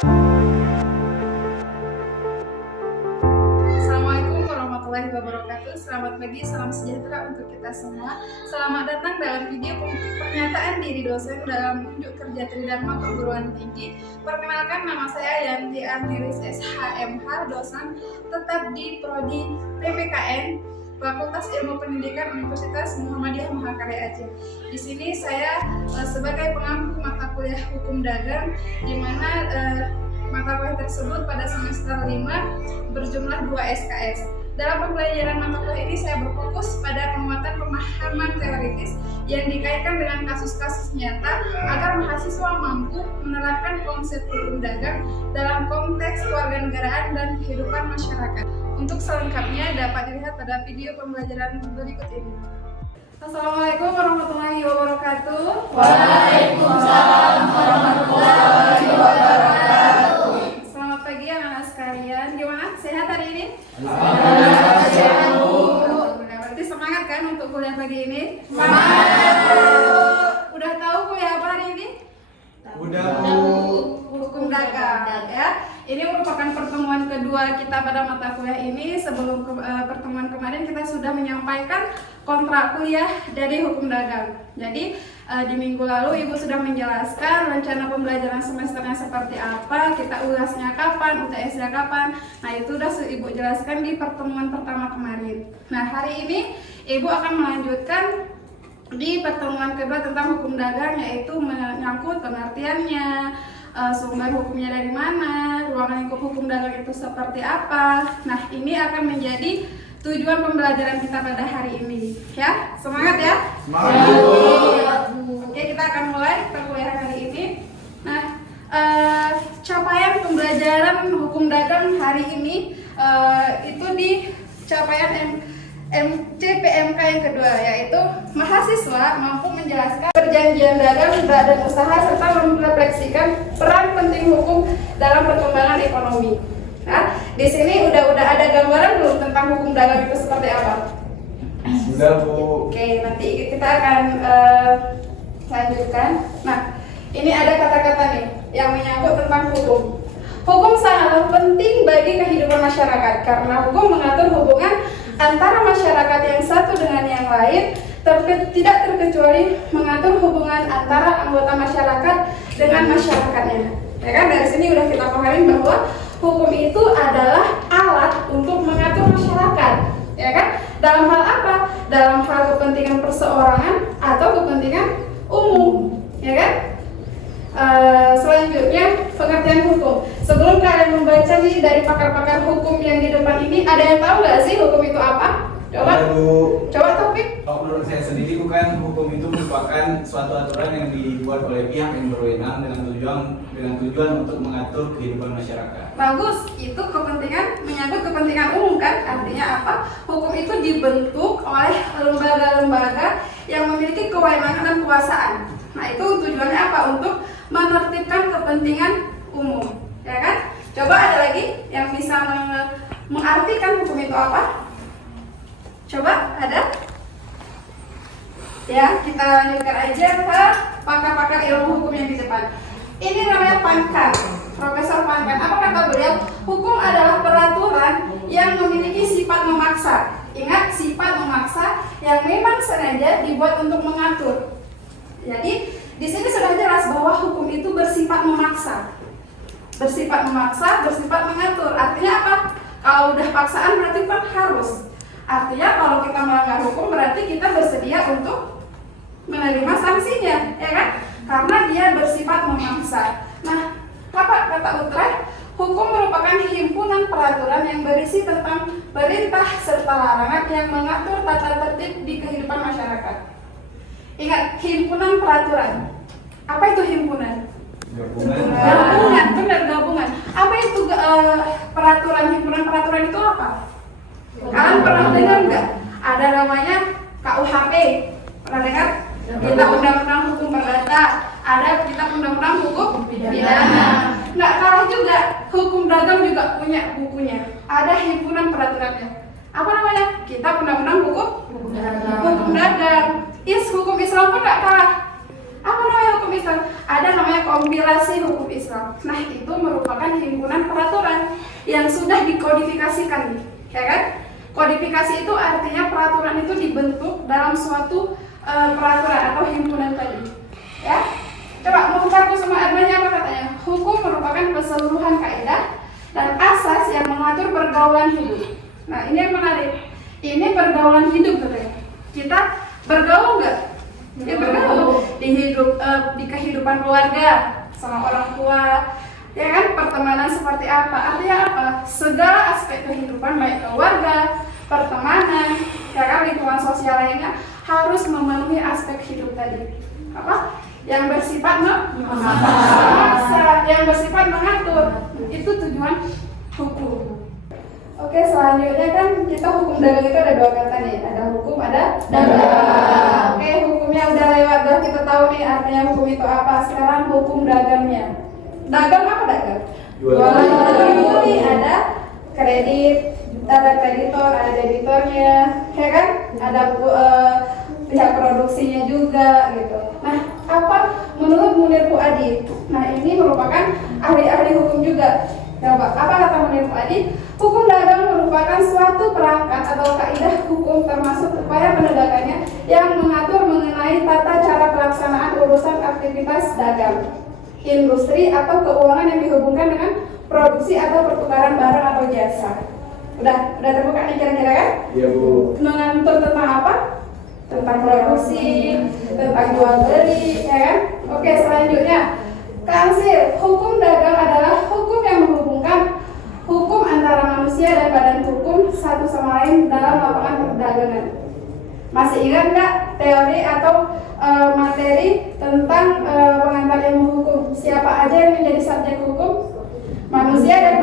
Assalamualaikum warahmatullahi wabarakatuh. Selamat pagi, salam sejahtera untuk kita semua. Selamat datang dalam video pernyataan diri dosen dalam unjuk kerja Tridharma Perguruan Tinggi. Perkenalkan, nama saya Yanti Antiris SHMH, dosen tetap di Prodi PPKN Fakultas Ilmu Pendidikan Universitas Muhammadiyah Mahakarya Aceh. Di sini saya sebagai pengampu mata kuliah Hukum Dagang, di mana mata kuliah tersebut pada semester 5 berjumlah 2 SKS. Dalam pembelajaran mata kuliah ini saya berfokus pada penguatan pemahaman teoritis yang dikaitkan dengan kasus-kasus nyata agar mahasiswa mampu menerapkan konsep hukum dagang dalam konteks kewarganegaraan dan kehidupan masyarakat. Untuk selengkapnya dapat dilihat pada video pembelajaran berikut ini. Assalamualaikum warahmatullahi wabarakatuh. Waalaikumsalam warahmatullahi wabarakatuh. Selamat pagi anak-anak sekalian. Gimana? Sehat hari ini? Alhamdulillah sehat, Bu. Berarti semangat kan untuk kuliah pagi ini? Semangat. Udah tahu kuliah apa hari ini? Udah, Bu. Hukum dagang ya. Ini merupakan pertemuan kedua kita pada mata kuliah ini. Sebelum pertemuan kemarin kita sudah menyampaikan kontrak kuliah dari hukum dagang. Jadi di minggu lalu Ibu sudah menjelaskan rencana pembelajaran semesternya seperti apa, kita ulasnya kapan, UTS-nya kapan. Nah, itu sudah Ibu jelaskan di pertemuan pertama kemarin. Nah, hari ini Ibu akan melanjutkan di pertemuan kedua tentang hukum dagang, yaitu menyangkut pengertiannya, sumber hukumnya dari mana, ruang lingkup hukum dagang itu seperti apa. Nah, ini akan menjadi tujuan pembelajaran kita pada hari ini, ya. Semangat ya. Semangat. Oke, kita akan mulai perkuliahan hari ini. Nah, capaian pembelajaran hukum dagang hari ini itu di capaian MCPMK yang kedua, yaitu mahasiswa mampu menjelaskan perjanjian dagang dan usaha serta merefleksikan peran penting hukum dalam perkembangan ekonomi. Nah, di sini udah ada gambaran belum tentang hukum dagang itu seperti apa? Sudah, Bu. Oke, nanti kita akan lanjutkan. Nah, ini ada kata-kata nih yang menyangkut tentang hukum. Hukum sangatlah penting bagi kehidupan masyarakat karena hukum mengatur hubungan antara masyarakat yang satu dengan yang lain, tidak terkecuali mengatur hubungan antara anggota masyarakat dengan masyarakatnya. Ya kan, dari sini udah kita pahami bahwa hukum itu adalah alat untuk mengatur masyarakat. Ya kan? Dalam hal apa? Dalam hal kepentingan perseorangan atau kepentingan umum. Ya kan? Selanjutnya pengertian hukum. Sebelum kalian membaca nih dari pakar-pakar hukum yang di depan ini, ada yang tahu nggak sih hukum itu apa? Coba Topik. Kalau menurut saya sendiri, bukan hukum itu merupakan suatu aturan yang dibuat oleh pihak yang berwenang dengan tujuan untuk mengatur kehidupan masyarakat. Bagus, itu kepentingan menyangkut kepentingan umum kan? Artinya apa? Hukum itu dibentuk oleh lembaga-lembaga yang memiliki kewenangan dan kekuasaan. Nah, itu tujuannya apa? Untuk menertibkan kepentingan umum, ya kan? Coba ada lagi yang bisa mengartikan hukum itu apa? Coba ada? Ya, kita lanjutkan aja ke pakar-pakar ilmu hukum yang di depan. Ini namanya Pankan, Profesor Pankan. Apa kata beliau? Hukum adalah peraturan yang memiliki sifat memaksa. Ingat, sifat memaksa yang memang sengaja dibuat untuk mengatur. Jadi, di sini sudah jelas bahwa hukum itu bersifat memaksa. Bersifat memaksa, bersifat mengatur. Artinya apa? Kalau udah paksaan berarti kan harus. Artinya kalau kita melanggar hukum berarti kita bersedia untuk menerima sanksinya, ya kan? Karena dia bersifat memaksa. Nah, apa kata Utrecht? Hukum merupakan himpunan peraturan yang berisi tentang perintah serta larangan yang mengatur tata tertib di kehidupan masyarakat. Ingat, himpunan peraturan. Apa itu himpunan? Gabungan, benar, gabungan. Apa itu peraturan, himpunan peraturan itu apa? Kalian pernah dengar nggak? Ada namanya KUHP. Pernah dengar? Kitab Undang-Undang Hukum Perdata. Ada Kitab Undang-Undang Hukum Pidana. Nggak kalah juga, hukum dagang juga punya bukunya. Ada himpunan peraturannya. Apa namanya? Kitab Undang-Undang Hukum Dagang. Hukum dagang. Hukum Islam pun nggak kalah. Apa namanya hukum Islam? Ada namanya kompilasi hukum Islam. Nah, itu merupakan himpunan peraturan yang sudah dikodifikasikan, ya kan? Kodifikasi itu artinya peraturan itu dibentuk dalam suatu peraturan atau himpunan tadi. Ya, coba Muhtar Kusuma Arbanya apa katanya? Hukum merupakan keseluruhan kaidah dan asas yang mengatur pergaulan hidup. Nah, ini yang menarik. Ini pergaulan hidup katanya. Kita bergaul nggak? Ya bergaul di kehidupan keluarga sama orang tua, ya kan? Pertemanan seperti apa? Artinya apa? Segala aspek kehidupan baik keluarga, pertemanan, ya kan, lingkungan sosial lainnya harus memenuhi aspek hidup tadi. Apa? Yang bersifat memaksa, yang bersifat mengatur. Itu tujuan hukum. Oke, selanjutnya kan kita hukum dagang itu ada dua kata nih, ada hukum, ada dagang. Oke, hukumnya udah lewat, udah kita tahu nih artinya hukum itu apa. Sekarang hukum dagangnya. Dagang apa dagang? Jualan beli, ada kredit, ada kreditor, ada debitornya, ya kan? Ada pihak produksinya juga gitu. Nah, apa menurut Munir Fuadi? Nah, ini merupakan ahli-ahli hukum juga. Coba, apa kata Munir Fuadi? Hukum dagang merupakan suatu perangkat atau kaidah hukum termasuk upaya penegakannya yang mengatur mengenai tata cara pelaksanaan urusan aktivitas dagang, industri atau keuangan yang dihubungkan dengan produksi atau pertukaran barang atau jasa. Udah terbuka nih kira-kira kan? Iya, Bu. Mengatur tentang apa? Tentang produksi, tentang jual beli, ya kan? Oke, selanjutnya Kansil, hukum dagang adalah hukum yang menghubungkan hukum antara manusia dan badan hukum satu sama lain dalam lapangan perdagangan. Masih ingat nggak teori atau materi tentang pengantar ilmu hukum? Siapa aja yang menjadi subjek hukum? Manusia dan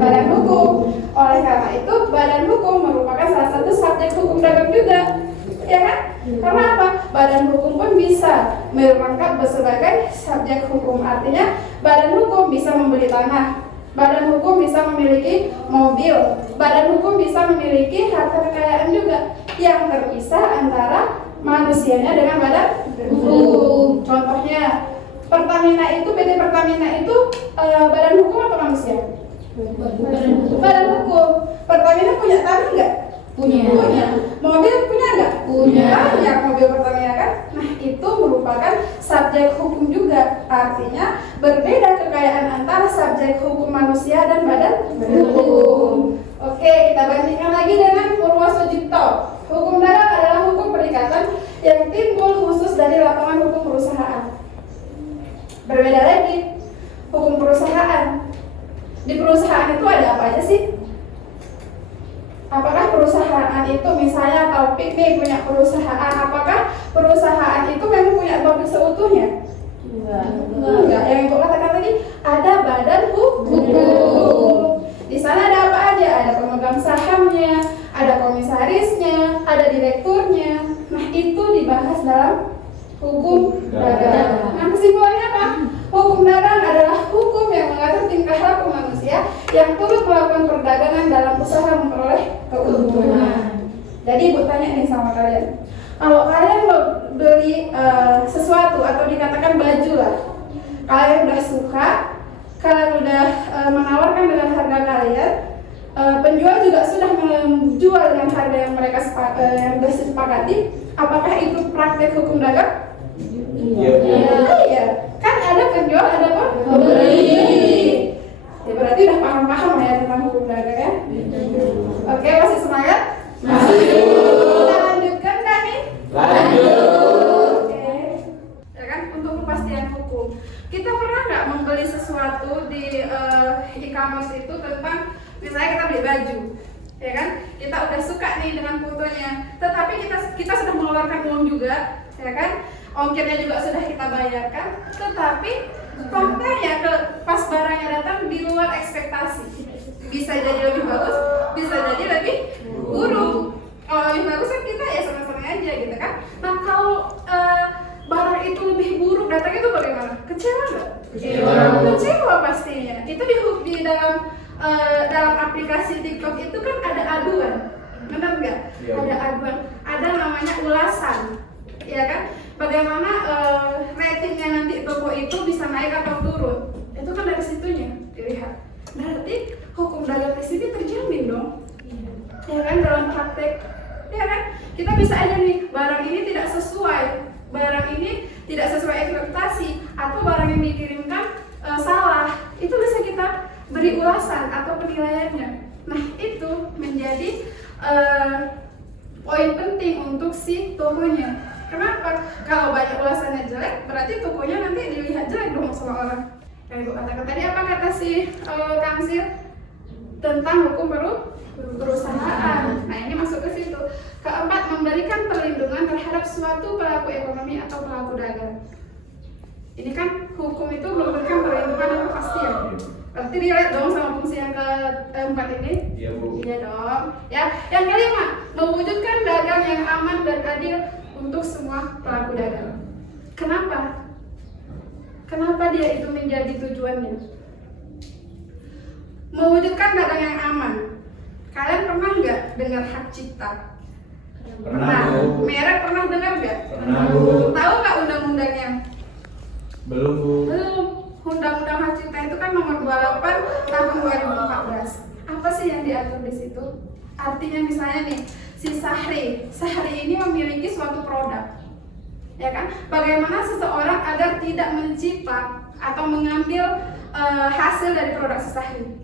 badan hukum. Oleh karena itu, badan hukum merupakan salah satu subjek hukum dagang juga, ya kan? Karena apa? Badan hukum pun bisa merangkap sebagai subjek hukum. Artinya, badan hukum bisa membeli tanah, badan hukum bisa memiliki mobil, badan hukum bisa memiliki harta kekayaan juga yang terpisah antara manusianya dengan badan hukum. Contohnya, PT Pertamina itu badan hukum atau manusia? Badan hukum. Pertamina punya tanah nggak? Punya. Mobil punya nggak? Punya. Banyak mobil Pertamina kan? Nah, itu merupakan subjek hukum juga. Artinya berbeda kekayaan antara subjek hukum manusia dan badan hukum. Oke, kita bandingkan lagi dengan Purwosudipto. Hukum dagang adalah hukum perikatan yang timbul khusus dari lapangan hukum perusahaan. Berbeda lagi hukum perusahaan. Di perusahaan itu ada apa aja sih? Apakah perusahaan itu misalnya Taufik nih punya perusahaan, apakah perusahaan itu memang punya Taufik seutuhnya? Enggak. Yang Ibu katakan tadi ada badan hukum. Di sana ada apa aja? Ada pemegang sahamnya, ada komisarisnya, ada direkturnya. Nah, itu dibahas dalam hukum dagang. Nah, kesimpulannya apa? Hukum dagang adalah hukum yang mengatur tingkah laku manusia yang turut melakukan perdagangan dalam usaha memperoleh keuntungan. Jadi Ibu tanya nih sama kalian, kalau kalian mau beli sesuatu atau dikatakan baju lah, kalian udah suka, kalian udah menawarkan dengan harga kalian, penjual juga sudah menjual dengan harga yang mereka yang sudah disepakati, apakah itu praktek hukum dagang? Iya. Kan ada penjual, ada pembeli. Ya, berarti udah paham-paham ya tentang hukum dagang ya. Oke, masih semangat? Masih. Kita lanjutkan kan nih? Lanjut. Oke. Ya kan, untuk kepastian hukum. Kita pernah nggak membeli sesuatu di e-commerce itu tentang misalnya kita beli baju, ya kan? Kita udah suka nih dengan fotonya, tetapi kita sudah mengeluarkan uang juga, ya kan? Ongkirnya juga sudah kita bayarkan, tetapi faktanya pas barangnya datang di luar ekspektasi. Bisa jadi lebih bagus, bisa jadi lebih buruk. Kalau lebih bagus kan kita ya senang-senang aja gitu kan. Nah, kalau barang itu lebih buruk datang itu bagaimana? Kecewa nggak? Kecewa pastinya. Itu di dalam aplikasi TikTok itu kan ada aduan, benar nggak? Ada aduan, ada namanya ulasan. ya kan? Bagaimana ratingnya nanti toko itu bisa naik atau turun? Itu kan dari situnya dilihat. Berarti hukum dagang di sini terjamin dong, ya kan, dalam praktek, ya kan? Kita bisa aja nih, barang ini tidak sesuai, barang ini tidak sesuai ekspektasi, atau barang yang dikirimkan salah, itu bisa kita beri ulasan atau penilaiannya. Nah, itu menjadi poin penting untuk si tokonya. Kenapa? Kalau banyak ulasannya jelek, berarti tokonya nanti dilihat jelek dong sama orang. Kayak Ibu katakan tadi, apa kata si Kamsir tentang hukum perusahaan? Nah, ini masuk ke situ. Keempat, memberikan perlindungan terhadap suatu pelaku ekonomi atau pelaku dagang. Ini kan hukum itu memberikan perlindungan yang kepastian. Berarti dilihat dong sama fungsi yang keempat ini. Iya, Bu. Iya dong. Ya, yang kelima, mewujudkan dagang yang aman dan adil untuk semua pelaku dagang. Kenapa? Kenapa dia itu menjadi tujuannya? Mewujudkan dagang yang aman. Kalian pernah nggak dengar hak cipta? Pernah, Bu. Merek pernah dengar nggak? Pernah, Bu. Tahu nggak undang-undangnya? Belum, Bu. Belum. Undang-undang hak cipta itu kan nomor 28 tahun 2014. Apa sih yang diatur di situ? Artinya misalnya nih, si Sahri ini memiliki suatu produk, ya kan? Bagaimana seseorang agar tidak mencipta atau mengambil hasil dari produk si Sahri,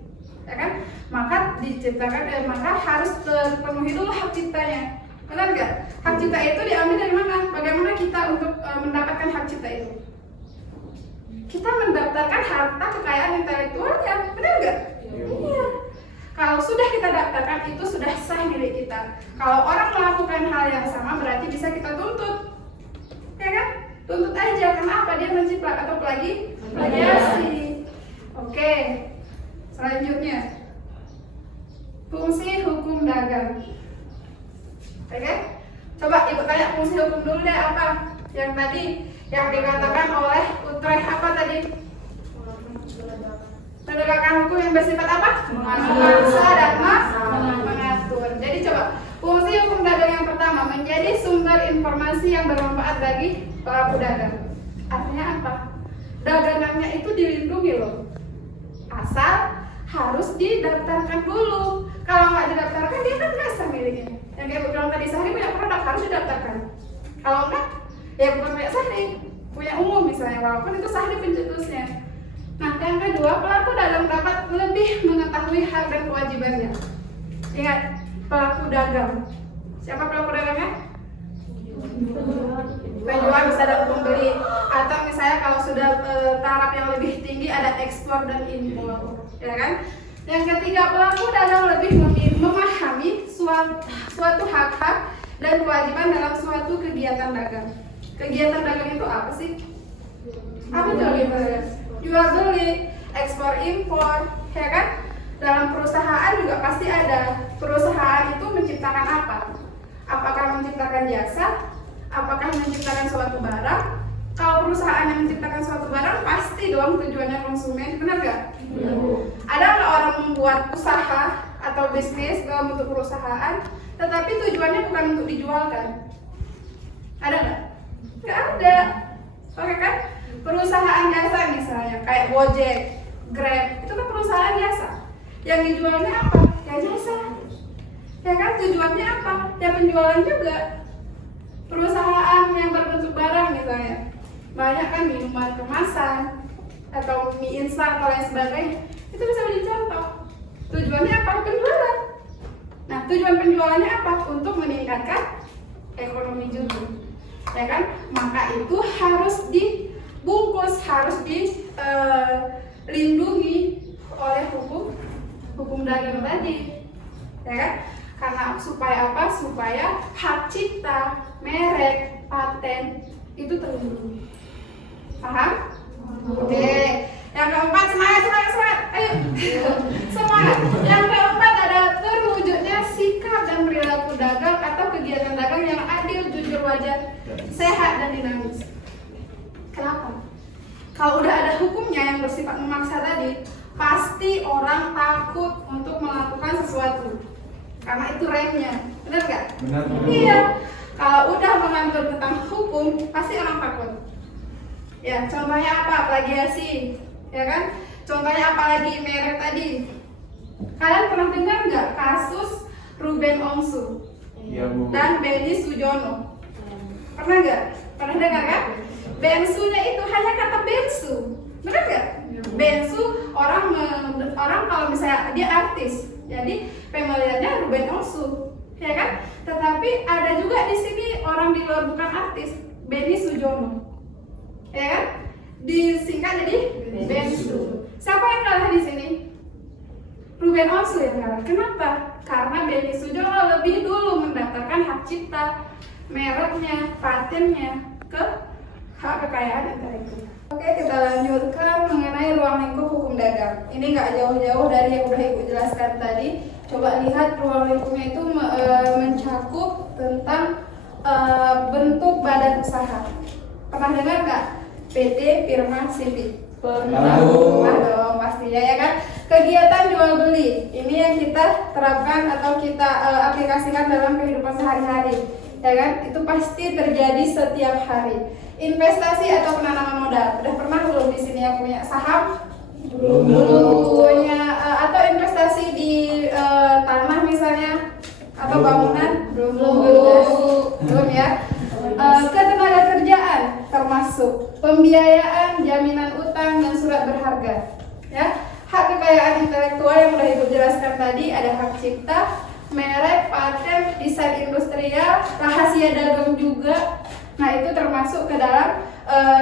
ya kan? Maka diciptakan, maka harus terpenuhi dulu hak ciptanya. Benar nggak? Hak cipta itu diambil dari mana? Bagaimana kita untuk mendapatkan hak cipta itu? Kita mendaftarkan harta kekayaan intelektualnya, benar nggak? Iya. Kalau sudah kita daftarkan, itu sudah sah milik kita. Kalau orang melakukan hal yang sama, berarti bisa kita tuntut, ya kan? Tuntut aja. Kenapa? Dia menciplak atau plagiasi. Oke. Selanjutnya, fungsi hukum dagang. Oke? Coba Ibu tanya fungsi hukum dulu deh, apa? Yang tadi yang dikatakan oleh Utrecht apa tadi? Menegakkan hukum yang bersifat apa? Memaksa dan mengatur. Jadi coba, fungsi hukum dagang yang pertama, menjadi sumber informasi yang bermanfaat bagi pelaku dagang. Artinya apa? Dagangannya itu dilindungi loh, asal harus didaftarkan dulu. Kalau nggak didaftarkan, dia kan nggak sah miliknya. Yang kayak bilang tadi, Sahri punya produk harus didaftarkan. Kalau enggak, ya bukan punya Sahri, punya umum misalnya, walaupun itu Sahri pencetusnya. Nah, yang kedua, pelaku dagang dapat lebih mengetahui hak dan kewajibannya. Ingat, pelaku dagang. Siapa pelaku dagangnya? Penjual bisa ada pembeli, atau misalnya kalau sudah taraf yang lebih tinggi ada ekspor dan impor, ya kan? Yang ketiga, pelaku dagang lebih memahami suatu hak-hak dan kewajiban dalam suatu kegiatan dagang. Kegiatan dagang itu apa sih? Apa tuh gitu? Jual beli, ekspor impor, ya kan? Dalam perusahaan juga pasti ada. Perusahaan itu menciptakan apa? Apakah menciptakan jasa? Apakah menciptakan suatu barang? Kalau perusahaan yang menciptakan suatu barang, pasti dong tujuannya konsumen, benar gak? Ada nggak orang membuat usaha atau bisnis dalam bentuk perusahaan, tetapi tujuannya bukan untuk dijualkan? Ada nggak? Nggak ada. Oke kan? Perusahaan jasa misalnya, kayak Gojek, Grab, itu kan perusahaan jasa. Yang dijualnya apa? Ya jasa. Ya kan? Tujuannya apa? Ya penjualan juga. Perusahaan yang berbentuk barang misalnya, banyak kan minuman kemasan atau mie instan atau lain sebagainya, itu bisa menjadi contoh. Tujuannya apa? Penjualan. Nah, tujuan penjualannya apa? Untuk meningkatkan ekonomi juga, ya kan? Maka itu harus dibungkus, harus dilindungi oleh hukum dagang tadi, ya kan? Karena supaya apa? Supaya hak cipta, merek, paten itu terlindungi. Paham? Oke. Yang keempat, semangat. Ayo. Semangat. Yang keempat ada terwujudnya sikap dan perilaku dagang atau kegiatan dagang yang adil, jujur, wajar, sehat dan dinamis. Kenapa? Kalau udah ada hukumnya yang bersifat memaksa tadi, pasti orang takut untuk melakukan sesuatu. Karena itu remnya. Benar nggak? Benar. Iya. Kalau udah mengatur tentang hukum, pasti orang takut. Ya, contohnya apa? Plagiasi, ya kan? Contohnya apalagi merek tadi. Kalian pernah dengar nggak kasus Ruben Onsu Iya Bu. dan Benny Sujono? Pernah nggak? Pernah dengar kan? Bensunya itu hanya kata bensu, benar nggak? Bensu orang kalau misalnya dia artis, jadi familiarnya Ruben Onsu, ya kan? Tetapi ada juga di sini orang di luar bukan artis, Benny Sujono, ya kan? Disingkat jadi Bensu. Siapa yang kalah di sini? Ruben Onsu yang kalah. Kenapa? Karena Benny Sujono lebih dulu mendaftarkan hak cipta, mereknya, patennya ke hak kekayaan intelektual. Oke, kita lanjutkan mengenai ruang lingkup hukum dagang. Ini nggak jauh-jauh dari yang udah Ibu jelaskan tadi. Coba lihat ruang lingkupnya itu mencakup tentang bentuk badan usaha. Pernah dengar nggak? PT Firma Civic. Pernah dong pastinya, ya kan? Kegiatan jual beli ini yang kita terapkan atau kita aplikasikan dalam kehidupan sehari-hari, ya kan? Itu pasti terjadi setiap hari. Investasi atau penanaman modal, udah pernah belum di sini yang punya saham? Belum punya atau investasi di tanah misalnya atau bangunan? Belum ya. Ketenaga kerjaan termasuk pembiayaan, jaminan utang dan surat berharga, ya. Hak kekayaan intelektual yang sudah Ibu jelaskan tadi ada hak cipta, merek, paten, desain industrial, rahasia dagang juga. Nah, itu termasuk ke dalam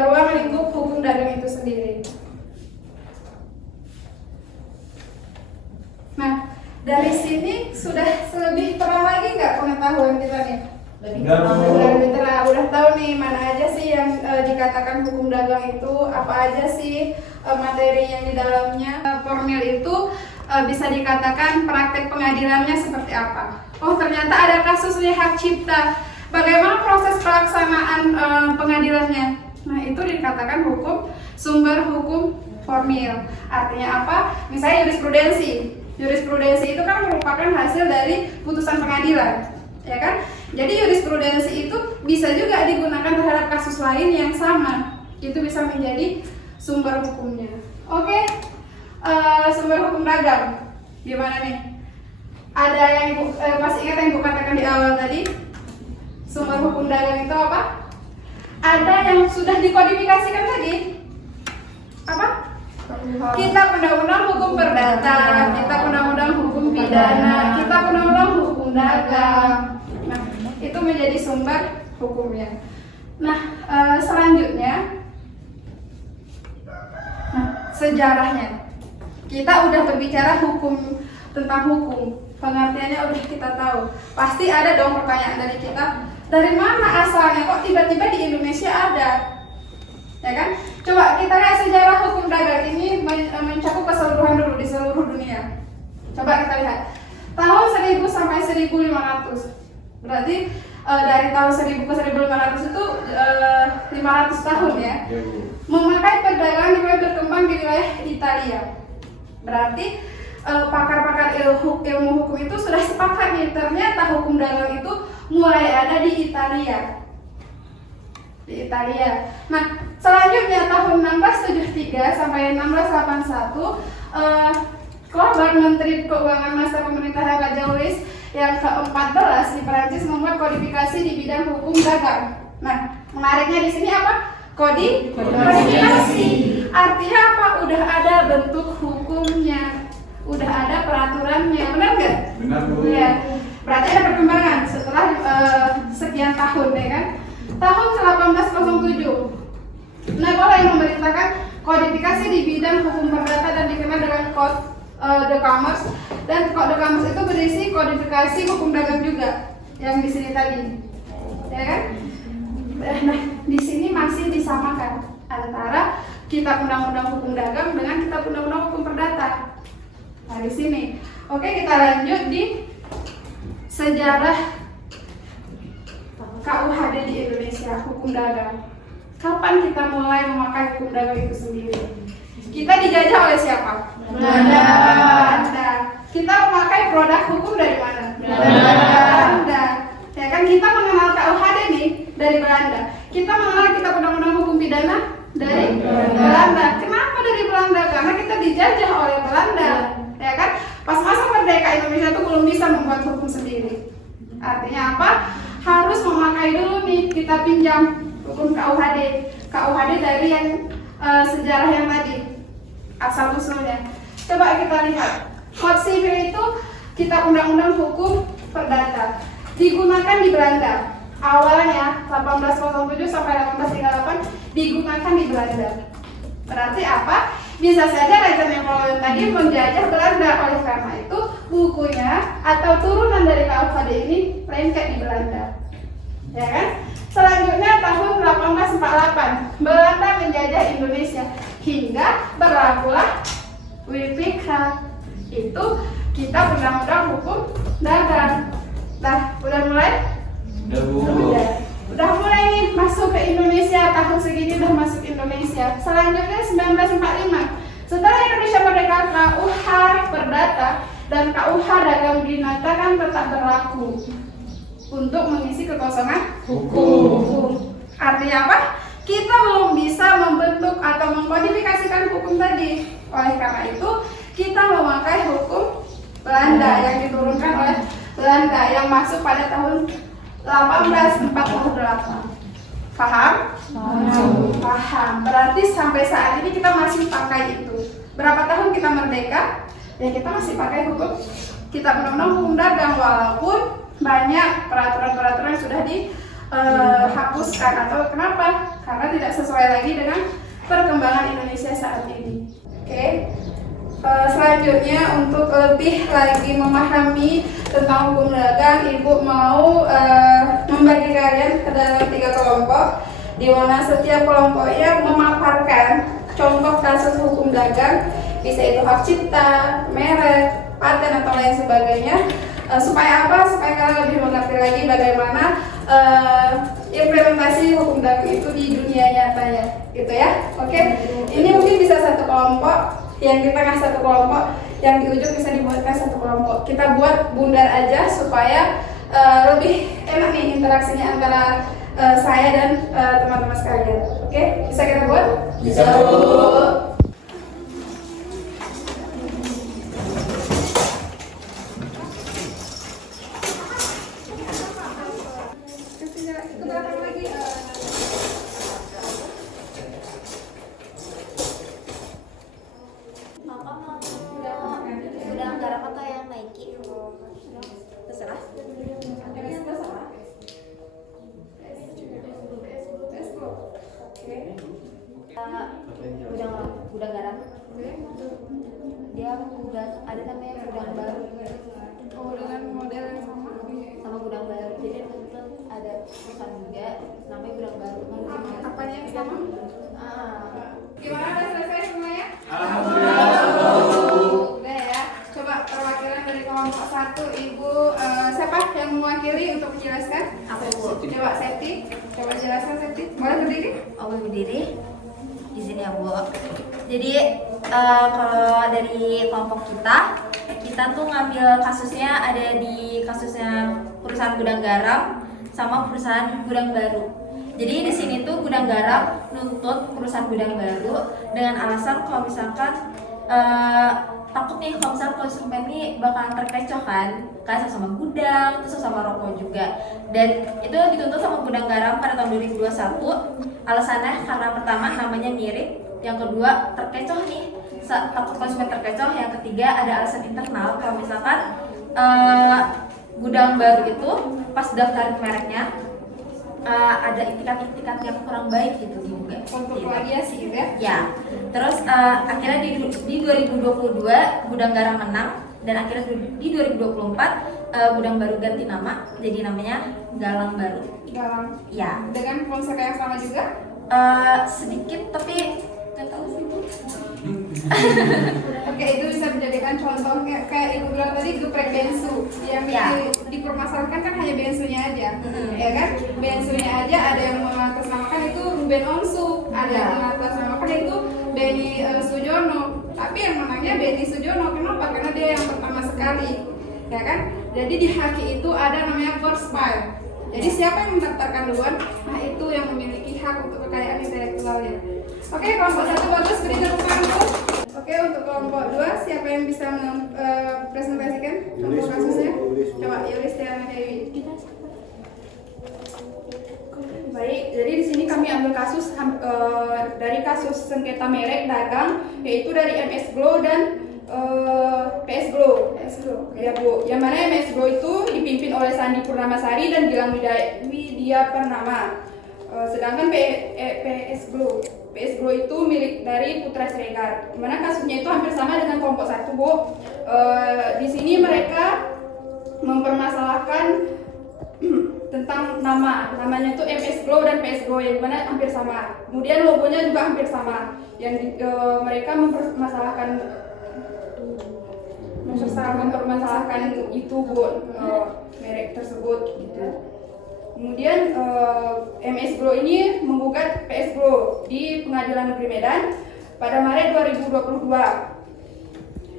ruang lingkup hukum dagang itu sendiri. Nah, dari sini sudah lebih terang lagi nggak pengetahuan kita nih? Lebih terang, udah tahu nih mana aja sih yang dikatakan hukum dagang itu, apa aja sih materi yang di dalamnya. Formil itu bisa dikatakan praktek pengadilannya seperti apa. Oh, ternyata ada kasusnya hak cipta. Bagaimana proses pelaksanaan pengadilannya? Nah, itu dikatakan hukum, sumber hukum formil. Artinya apa? Misalnya jurisprudensi. Jurisprudensi itu kan merupakan hasil dari putusan pengadilan, ya kan? Jadi jurisprudensi itu bisa juga digunakan terhadap kasus lain yang sama. Itu bisa menjadi sumber hukumnya. Oke, sumber hukum dagang. Gimana nih? Ada yang Ibu masih ingat yang Ibu katakan di awal tadi? Sumber hukum dagang itu apa? Ada yang sudah dikodifikasikan tadi. Apa? Kitab Undang-Undang Hukum Perdata, Kitab Undang-Undang Hukum Pidana, Kitab Undang-Undang Hukum Dagang. Nah, itu menjadi sumber hukumnya. Nah, selanjutnya, sejarahnya. Kita udah berbicara hukum, tentang hukum, pengertiannya udah kita tahu. Pasti ada dong pertanyaan dari kita, dari mana asalnya kok tiba-tiba di Indonesia ada? Ya kan? Coba kita lihat sejarah hukum dagang ini mencakup keseluruhan dulu di seluruh dunia. Coba kita lihat. Tahun 1000 sampai 1500. Berarti dari tahun 1000 ke 1500 itu 500 tahun ya. Memakai perdagangan mulai berkembang di wilayah Italia. Berarti pakar-pakar ilmu hukum itu sudah sepakat nih, ternyata hukum dagang itu mulai ada di Italia. Nah, selanjutnya tahun 1673 sampai 1681 Keluar Menteri Keuangan Masa Pemerintahan Raja Louis yang ke-14 di Perancis membuat kodifikasi di bidang hukum dagang. Nah, menariknya di sini apa? Kodifikasi. Artinya apa? Udah ada bentuk hukumnya, udah ada peraturannya, benar nggak? Benar Bu. Ya, berarti ada perkembangan setelah sekian tahun, ya kan? Tahun 1807, Napoleon yang memerintahkan kodifikasi di bidang hukum perdata dan dikenal dengan Code de Commerce, dan Code de Commerce itu berisi kodifikasi hukum dagang juga yang di sini tadi, ya kan? Nah, di sini masih disamakan antara Kitab Undang-Undang Hukum Dagang dengan Kitab Undang-Undang Hukum Perdata. Nah, di sini, oke, kita lanjut di sejarah KUHD di Indonesia, hukum dagang. Kapan kita mulai memakai hukum dagang itu sendiri? Kita dijajah oleh siapa? Belanda. Kita memakai produk hukum dari mana? Belanda. Ya kan, kita mengenal KUHD Dari Belanda. Kita mengenal kitab undang-undang hukum pidana dari Belanda. Kenapa dari Belanda? Karena kita dijajah oleh Belanda, ya kan? Pas masa merdeka Indonesia itu belum bisa membuat hukum sendiri. Artinya apa? Harus memakai dulu nih, kita pinjam hukum KUHD. KUHD dari yang sejarah yang tadi, asal usulnya. Coba kita lihat. Kode sipil itu kitab undang-undang hukum perdata. Digunakan di Belanda. Awalnya 1807 sampai 1838 digunakan di Belanda. Berarti apa? Bisa saja Raja Napoleon tadi menjajah Belanda. Oleh karena itu bukunya atau turunan dari KUHD ini lengket di Belanda, ya kan? Selanjutnya tahun 1848 Belanda menjajah Indonesia hingga berlakulah WPK, itu kitab undang-undang hukum dagang. Nah, udah mulai? Udah mulai nih masuk ke Indonesia, tahun segini udah masuk Indonesia. Selanjutnya 1945 setelah Indonesia merdeka, KUH Perdata dan KUH Dagang Binatang tetap berlaku untuk mengisi kekosongan hukum. Artinya apa? Kita belum bisa membentuk atau mengkodifikasikan hukum tadi. Oleh karena itu kita memakai hukum Belanda yang diturunkan oleh Belanda yang masuk pada tahun 1848. Paham? Paham. Berarti sampai saat ini kita masih pakai itu. Berapa tahun kita merdeka? Ya kita masih pakai hukum kitab undang-undang hukum dagang, walaupun banyak peraturan-peraturan yang sudah dihapuskan. Atau kenapa? Karena tidak sesuai lagi dengan perkembangan Indonesia saat ini. Oke. Selanjutnya untuk lebih lagi memahami tentang hukum dagang, Ibu mau membagi kalian ke dalam 3 kelompok, di mana setiap kelompoknya memaparkan contoh kasus hukum dagang, bisa itu hak cipta, merek, paten atau lain sebagainya. Supaya apa? Supaya kalian lebih mengerti lagi bagaimana implementasi hukum dagang itu di dunia nyatanya, gitu ya. Oke, ini mungkin bisa satu kelompok, yang di tengah satu kelompok, yang di ujung bisa dibuatkan satu kelompok. Kita buat bundar aja supaya lebih enak nih interaksinya antara saya dan teman-teman sekalian. Oke, bisa kita buat? Bisa, Bu. Ke belakang lagi. Kakak mau gudang garam atau yang Nike? Terserah. Gudang garam. Dia udah ada namanya gudang baru. Oh, dengan model yang sama. Sama gudang baru. Jadi tentu ada perusahaan juga namanya gudang baru. Apanya yang sama? Gimana, udah selesai semuanya? Udah ya. Coba perwakilan dari kelompok 1, Ibu siapa yang mewakili untuk menjelaskan? Aku. Coba Seti, coba jelaskan Seti. Boleh berdiri? Aku berdiri di sini ya, Bu. Jadi kalau dari kelompok kita tuh ngambil kasusnya ada di kasusnya perusahaan gudang garam sama perusahaan gudang baru. Jadi di sini tuh gudang garam nuntut perusahaan gudang baru dengan alasan kalau misalkan takut nih kalau misalkan konsumen ini bakalan terkecoh kan sama gudang, terus sama rokok juga. Dan itu dituntut sama gudang garam pada tahun 2021. Alasannya karena pertama namanya mirip, yang kedua terkecoh nih, takut konsumen terkecoh, yang ketiga ada alasan internal kalau misalkan gudang baru itu pas daftarin mereknya ada itikat-itikat yang kurang baik gitu juga. Untuk plagiasi gitu ya? Ya, terus akhirnya di 2022 gudang garam menang, dan akhirnya di 2024 gudang baru ganti nama jadi namanya Galang Baru. Galang. Ya. Dengan konsep yang sama juga? Sedikit tapi nggak tahu sih, Bu. Oke, itu bisa dijadikan contoh kayak Ibu bilang tadi geprek bensu yang dipermasalahkan kan hanya bensunya aja, ya kan? Bensunya aja ada yang mengatasnamakan itu Ruben Onsu, ada yang mengatasnamakan itu Benny Sujono, tapi yang menangnya Benny Sujono. Kenapa? Karena dia yang pertama sekali, ya kan? Jadi di haki itu ada namanya first file. Jadi siapa yang mendaftarkan duluan, nah itu yang memiliki hak untuk kekayaan intelektualnya. Oke, kelompok 1 bagus, beri tepuk tangan dulu. Oke, untuk kelompok 2 siapa yang bisa presentasikan contoh kasusnya? Coba Yulis Tiana Dewi. Baik, jadi di sini kami ambil kasus dari kasus sengketa merek dagang, yaitu dari MS Glow dan PS Glow. Ya Bu, yang mana MS Glow itu dipimpin oleh Sandi Purnamasari dan Gilang Widya Purnama. Sedangkan PS Glow itu milik dari Putra Siregar. Dimana kasusnya itu hampir sama dengan kelompok 1 Bu. Di sini mereka mempermasalahkan tentang namanya itu MS Glow dan PS Glow yang mana hampir sama. Kemudian logonya juga hampir sama. Yang mereka mempermasalahkan itu Bu, merek tersebut gitu. Kemudian MS Glow ini menggugat PS Glow di Pengadilan Negeri Medan pada Maret 2022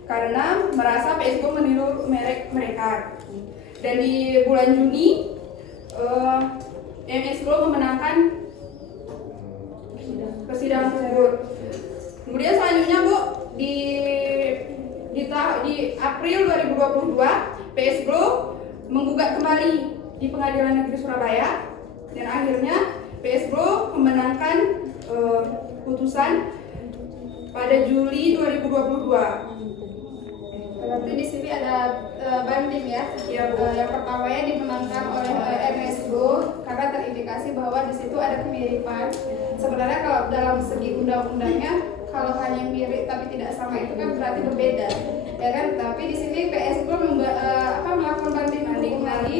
karena merasa PS Glow meniru merek mereka. Dan di bulan Juni MS Glow memenangkan persidangan tersebut. Kemudian selanjutnya Bu, di April 2022 PS Glow menggugat kembali di Pengadilan Negeri Surabaya dan akhirnya PS Glow memenangkan putusan pada Juli 2022. Berarti di sini ada banding ya. Yang pertamanya dimenangkan oleh MS Glow karena terindikasi bahwa di situ ada kemiripan. Sebenarnya kalau dalam segi undang-undangnya kalau hanya mirip tapi tidak sama itu kan berarti berbeda, ya kan? Tapi di sini PS Glow melakukan banding kembali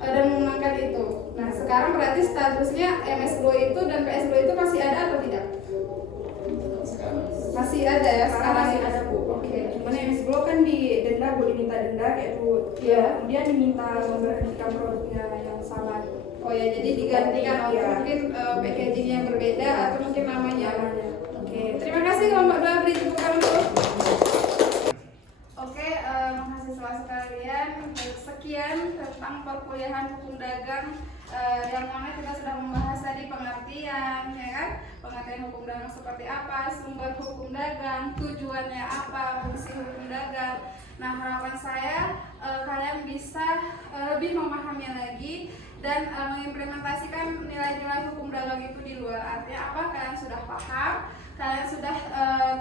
dan memenangkan itu. Nah sekarang berarti statusnya MS Glow itu dan PS Glow itu masih ada atau tidak? Masih ada ya, sekarang masih ada Bu. Oke. Cuman MS Glow kan diminta denda kayak Bu. Ya. Kemudian diminta memberhentikan produknya yang sama. Oh ya, jadi digantikan Ya. mungkin packaging yang berbeda atau mungkin namanya. Oke, terima kasih kelompok 2, beri tepuk tangan dulu. Oke, mahasiswa sekalian, sekian tentang perkuliahan hukum dagang yang mana kita sudah membahas tadi pengertian, ya kan? Pengertian hukum dagang seperti apa, sumber hukum dagang, tujuannya apa, fungsi hukum dagang. Nah, harapan saya kalian bisa lebih memahami lagi dan mengimplementasikan nilai-nilai hukum dagang itu di luar. Artinya apa? Kalian sudah paham, kalian sudah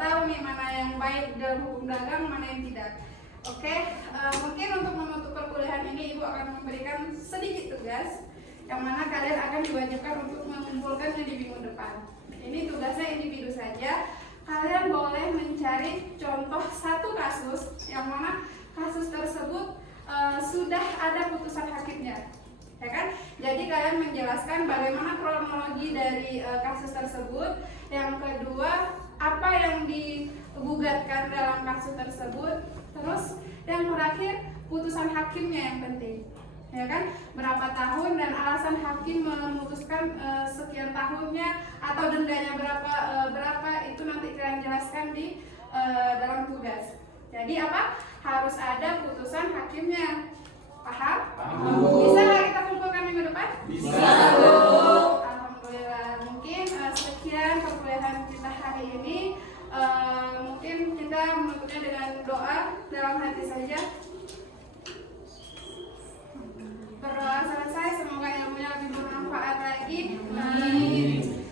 tahu nih mana yang baik dalam hukum dagang, mana yang tidak. Oke, mungkin untuk menutup perkuliahan ini Ibu akan memberikan sedikit tugas yang mana kalian akan diwajibkan untuk mengumpulkannya di minggu depan. Ini tugasnya individu saja. Kalian boleh mencari contoh satu kasus yang mana kasus tersebut sudah ada putusan hakimnya, ya kan? Jadi kalian menjelaskan bagaimana kronologi dari kasus tersebut. Yang kedua, apa yang digugatkan dalam kasus tersebut. Terus yang terakhir, putusan hakimnya yang penting, ya kan? Berapa tahun dan alasan hakim memutuskan sekian tahunnya atau dendanya berapa itu nanti kalian jelaskan di dalam tugas. Jadi apa? Harus ada putusan hakimnya. Paham? Bisa nggak kita kumpulkan minggu depan? Bisa. Alhamdulillah. Mungkin sekian perkuliahan kita hari ini. Mungkin kita menutupnya dengan doa dalam hati saja. Berdoa selesai, semoga ilmunya lebih bermanfaat lagi.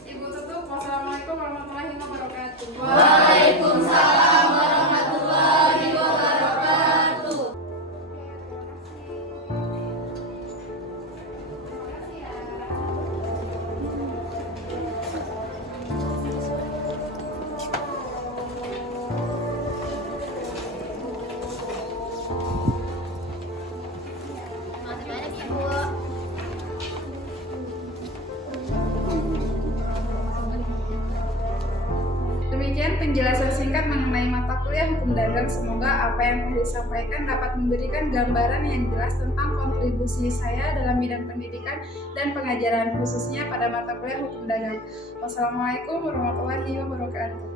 Ibu tutup. Wassalamualaikum warahmatullahi wabarakatuh. Waalaikumsalam warahmatullahi wabarakatuh. Makasih banyak Ibu. Demikian penjelasan singkat mengenai mata kuliah hukum dagang. Semoga apa yang telah disampaikan dapat memberikan gambaran yang jelas tentang kontribusi saya dalam bidang pendidikan dan pengajaran khususnya pada mata kuliah hukum dagang. Wassalamualaikum warahmatullahi wabarakatuh.